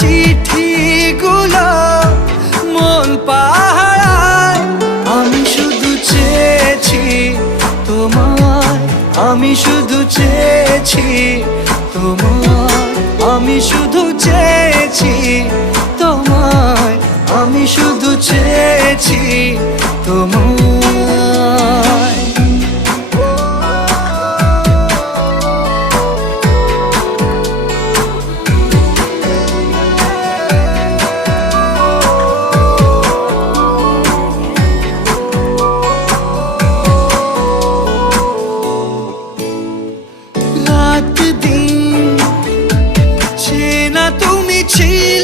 চিঠিগুলো মন পাহারায়। আমি শুধু চেয়েছি তোমায়, আমি শুধু চেয়েছি তোমায়, আমি শুধু চেয়েছি তোমায়, আমি শুধু চেয়েছি তোমায়। রাত দিন চেনা তুমি ছিলে